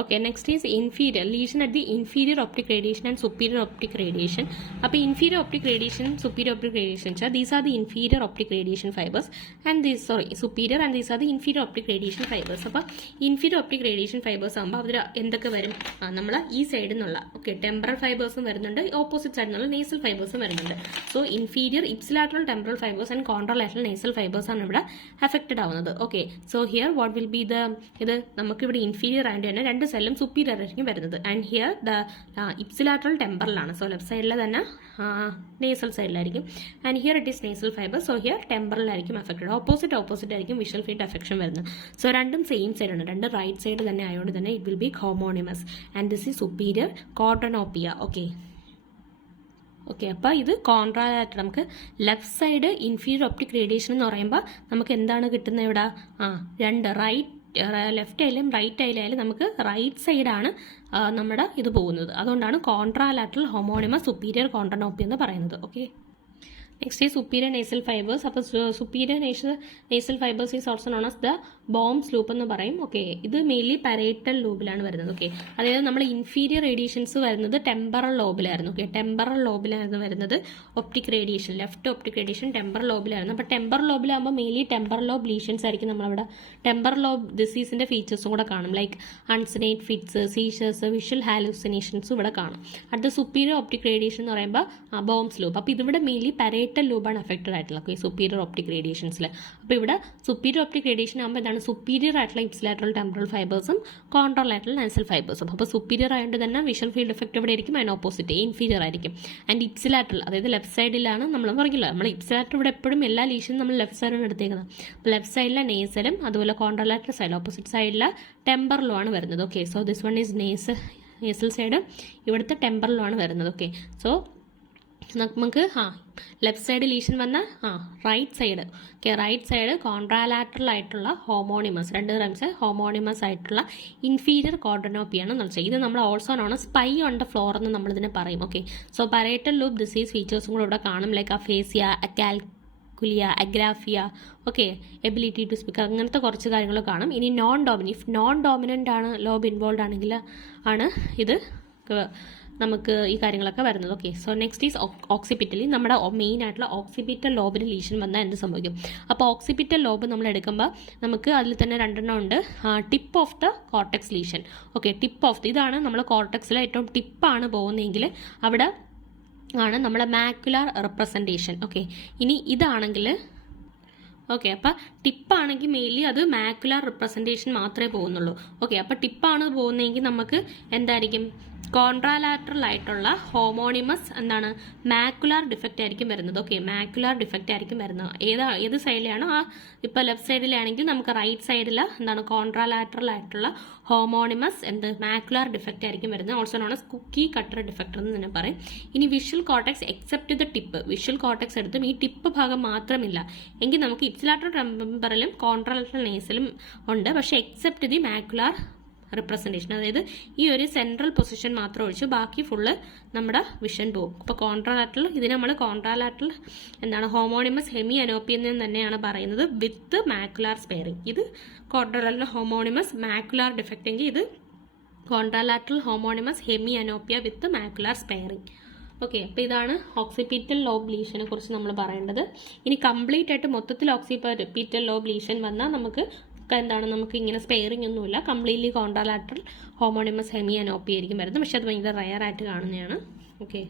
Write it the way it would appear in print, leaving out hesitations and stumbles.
Okay, next is inferior lesion at the inferior optic radiation and superior optic radiation. അപ്പോൾ inferior optic radiation, superior optic radiation, these are the inferior optic radiation fibers and these superior and these are the inferior optic radiation fibers. അപ്പോൾ inferior optic radiation fibers ആകുമ്പോൾ അവർ എന്തൊക്കെ വരും? നമ്മൾ ഈ സൈഡിൽ നിന്നുള്ള temporal ഫൈബേഴ്സും വരുന്നുണ്ട്, ഓപ്പോസിറ്റ് സൈഡിൽ നിന്നുള്ള നേസൽ ഫൈബേഴ്സും വരുന്നുണ്ട്. So inferior ipsilateral temporal fibres and contralateral nasal fibres ആണ് ഇവിടെ അഫക്റ്റഡ് ആവുന്നത്. Okay, so here what will be ഇത് നമുക്കിവിടെ ഇൻഫീരിയർ ആയിട്ട് തന്നെ രണ്ട് സെല്ലും സുപ്പീരിയർ ആയിരിക്കും വരുന്നത്. ആൻഡ് ഹിയർ ദ ഇപ്സിലാറ്ററൽ ടെമ്പറലാണ്. സോ ലെഫ്റ്റ് സൈഡിൽ തന്നെ നേസൽ സൈഡിലായിരിക്കും. And here it is nasal fibre. So here ടെമ്പറലായിരിക്കും അഫക്റ്റഡ്. ഓപ്പോസിറ്റ് ആയിരിക്കും വിഷ്വൽ ഫീൽഡ് അഫക്ഷൻ വരുന്നത്. സോ രണ്ടും സെയിം സൈഡാണ്, രണ്ട് റൈറ്റ് സൈഡ് തന്നെ ആയതുകൊണ്ട് തന്നെ it will be homonymous. And this is superior quadrantanopia. Okay, അപ്പോൾ ഇത് കോൺട്രാലാറ്റർ. നമുക്ക് left side inferior optic radiation എന്ന് പറയുമ്പോൾ നമുക്ക് എന്താണ് കിട്ടുന്നത് ഇവിടെ? രണ്ട് ലെഫ്റ്റ് ആയാലും റൈറ്റ് ആയാലും നമുക്ക് റൈറ്റ് സൈഡാണ് നമ്മുടെ ഇത് പോകുന്നത്. അതുകൊണ്ടാണ് കോൺട്രാലാറ്ററൽ ഹോമോണിമസ് സുപ്പീരിയർ കോൺട്രനോപ്പി എന്ന് പറയുന്നത്. ഓക്കെ, നെക്സ്റ്റ് ഈ സുപ്പീരിയർ നേസൽ ഫൈബേഴ്സ്. അപ്പോൾ superior nasal fibres is also known as the bumps loop എന്ന് പറയും. ഓക്കെ, ഇത് മെയിൻലി പരേറ്റൽ ലൂബിലാണ് വരുന്നത്. ഓക്കെ, അതായത് നമ്മൾ ഇൻഫീരിയർ റേഡിയേഷൻസ് വരുന്നത് ടെമ്പറൽ ലോബിലായിരുന്നു. ഓക്കെ, ടെമ്പറൽ ലോബിലായിരുന്നു വരുന്നത് optic radiation. Left optic radiation temporal ലോബിലായിരുന്നു. അപ്പോൾ ടെമ്പറൽ ലോബിലാകുമ്പോൾ മെയിൻലി ടെമ്പറൽ ലോബ് ലീഷൻസ് ആയിരിക്കും നമ്മളവിടെ. ടെമ്പറൽ ലോബ് ഡിസീസിന്റെ ഫീച്ചേഴ്സും കൂടെ കാണും, like uncinate fits, seizures, visual ഹാലുസിനേഷൻസും ഇവിടെ കാണും. അടുത്ത സുപ്പീരിയർ ഒപ്റ്റിക് റേഡിയേഷൻ എന്ന് പറയുമ്പോൾ ബോംസ് ലൂബ്. അപ്പോൾ ഇതിവിടെ മെയിൻലി പരേറ്റൽ ലൂബാണ് അഫക്റ്റഡ് ആയിട്ടുള്ളത് സുപ്പീരിയർ ഒപ്റ്റിക് റേഡിയേഷൻസിൽ. അപ്പോൾ ഇവിടെ സുപ്പീരിയർ ഒപ്റ്റിക് റേഡിയേഷൻ ആകുമ്പോൾ എന്താണ്? സുപ്പീരിയർ ആയിട്ടുള്ള ഇപ്സിലാറ്ററൽ ടെമ്പറൽ ഫൈബേഴ്സും കോൺട്രാലാറ്ററൽ നാസൽ ഫൈബേഴ്സും. അപ്പോൾ സുപ്പീരിയർ ആയതുകൊണ്ട് തന്നെ വിഷ്വൽ ഫീൽഡ് എഫക്റ്റ് എവിടെ ആയിരിക്കും? അതിന് ഓപ്പോസിറ്റ് ഇൻഫീരിയർ ആയിരിക്കും. ആൻഡ് ഇപ്സിലാറ്ററൽ, അതായത് ലെഫ്റ്റ് സൈഡിലാണ് നമ്മൾ പറഞ്ഞില്ല, നമ്മൾ ഇപ്സിലാറ്റർ ഇവിടെ എപ്പോഴും എല്ലാ ലീഷനും നമ്മൾ ലെഫ്റ്റ് സൈഡിലാണ് എടുത്തേക്കുന്നത്. അപ്പോൾ ലെഫ്റ്റ് സൈഡിലെ നേസലും അതുപോലെ കോൺട്രാലാറ്ററൽ സൈഡ് ഓപ്പോസിറ്റ് സൈഡിലെ ടെമ്പറലും ആണ് വരുന്നത്. Okay, so this one is nasal side, ഇവിടുത്തെ ടെമ്പറലും വരുന്നത്. ഓക്കെ, സോ നമുക്ക് ലെഫ്റ്റ് സൈഡ് ലീഷൻ വന്ന റൈറ്റ് സൈഡ് കോൺട്രാലാറ്ററൽ ആയിട്ടുള്ള ഹോമോണിമസ്, രണ്ട് ടൈംസ് ഹോമോണിമസ് ആയിട്ടുള്ള ഇൻഫീരിയർ കോർഡനോപ്പിയാണ് നമ്മൾ ചെയ്യുന്നത്. ഇത് നമ്മൾ also known as pie on the floor എന്ന് നമ്മളിതിനെ പറയും. Okay, so parietal lobe disease ഫീച്ചേഴ്സും കൂടെ ഇവിടെ കാണും, like aphasia, acalculia, agraphia, okay, ability to speak, അങ്ങനത്തെ കുറച്ച് കാര്യങ്ങൾ കാണും. ഇനി നോൺ ഡോമിനൻ്റ് ആണ് ലോബ് ഇൻവോൾവ് ആണെങ്കിൽ ആണ് ഇത് നമുക്ക് ഈ കാര്യങ്ങളൊക്കെ വരുന്നത്. ഓക്കെ, സോ നെക്സ്റ്റ് ഈസ് ഓക്സിപിറ്റലി. നമ്മുടെ മെയിൻ ആയിട്ടുള്ള ഓക്സിപിറ്റൽ ലോബിന് ലീഷൻ വന്നാൽ എന്ത് സംഭവിക്കും? അപ്പോൾ ഓക്സിപിറ്റൽ ലോബ് നമ്മൾ എടുക്കുമ്പോൾ നമുക്ക് അതിൽ തന്നെ രണ്ടെണ്ണം ഉണ്ട്. Tip of the cortex lesion. Okay, tip of ഇതാണ് നമ്മൾ കോർട്ടെക്സിലെ ഏറ്റവും ടിപ്പാണ് പോകുന്നതെങ്കിൽ അവിടെ ആണ് നമ്മുടെ മാക്കുലാർ റെപ്രസെൻറ്റേഷൻ. ഓക്കെ, ഇനി ഇതാണെങ്കിൽ ഓക്കെ, അപ്പോൾ ടിപ്പാണെങ്കിൽ മെയിൻലി അത് മാക്കുലാർ റെപ്രസെൻറ്റേഷൻ മാത്രമേ പോകുന്നുള്ളൂ. ഓക്കെ, അപ്പോൾ ടിപ്പാണ് പോകുന്നതെങ്കിൽ നമുക്ക് എന്തായിരിക്കും? കോൺട്രാലാറ്ററൽ ആയിട്ടുള്ള ഹോമോണിമസ് എന്താണ്? മാക്കുലാർ ഡിഫക്റ്റ് ആയിരിക്കും വരുന്നത്. ഓക്കെ, മാക്കുലാർ ഡിഫക്റ്റ് ആയിരിക്കും വരുന്നത്. ഏത് സൈഡിലാണോ ഇപ്പോൾ ലെഫ്റ്റ് സൈഡിലാണെങ്കിൽ നമുക്ക് റൈറ്റ് സൈഡിൽ എന്താണ്? കോൺട്രാലാറ്ററൽ ആയിട്ടുള്ള ഹോമോണിമസ് മാക്കുലാർ ഡിഫക്റ്റ് ആയിരിക്കും വരുന്നത്. Also known as cookie cutter defect എന്ന് തന്നെ പറയും. ഇനി visual cortex except the tip, visual cortex എടുത്തും ഈ ടിപ്പ് ഭാഗം മാത്രമില്ല എങ്കിൽ നമുക്ക് ഇപ്സിലാറ്ററൽ ടെമ്പറലും കോൺട്രാലാറ്ററൽ നേസലും ഉണ്ട്, പക്ഷേ എക്സെപ്റ്റ് ദി മാക്കുലാർ റിപ്രസെൻറ്റേഷൻ, അതായത് ഈ ഒരു സെൻട്രൽ പൊസിഷൻ മാത്രം ഒഴിച്ച് ബാക്കി ഫുള്ള് നമ്മുടെ വിഷൻ പോകും. അപ്പോൾ കോൺട്രാലാറ്ററൽ, ഇതിന് നമ്മൾ കോൺട്രാലാറ്ററൽ എന്താണ്? ഹോമോണിമസ് ഹെമി അനോപ്പി എന്ന് തന്നെയാണ് പറയുന്നത്, വിത്ത് മാക്കുലാർ സ്പെയറിംഗ്. ഇത് കോൺട്രാലാറ്ററൽ ഹോമോണിമസ് മാക്കുലാർ ഡിഫക്റ്റ് എങ്കിൽ ഇത് കോൺട്രാലാറ്ററൽ ഹോമോണിമസ് ഹെമി അനോപ്പിയ വിത്ത് മാക്കുലാർ സ്പെയറിംഗ്. ഓക്കെ, അപ്പോൾ ഇതാണ് ഓക്സിപിറ്റൽ ലോബ് ലീഷനെ കുറിച്ച് നമ്മൾ പറയേണ്ടത്. ഇനി കംപ്ലീറ്റ് ആയിട്ട് മൊത്തത്തിൽ ഓക്സിപിറ്റൽ ലോബ് ലീഷൻ വന്നാൽ നമുക്ക് എന്താണ്? നമുക്ക് ഇങ്ങനെ സ്പെയറിംഗ് ഒന്നുമില്ല, കംപ്ലീറ്റ്ലി കോൺട്രാലാറ്ററൽ ഹോമോണിമസ് ഹെമി അനോപ്പി ആയിരിക്കും വരുന്നത്. പക്ഷെ അത് ഭയങ്കര റയർ ആയിട്ട് കാണുന്നതാണ്. ഓക്കെ.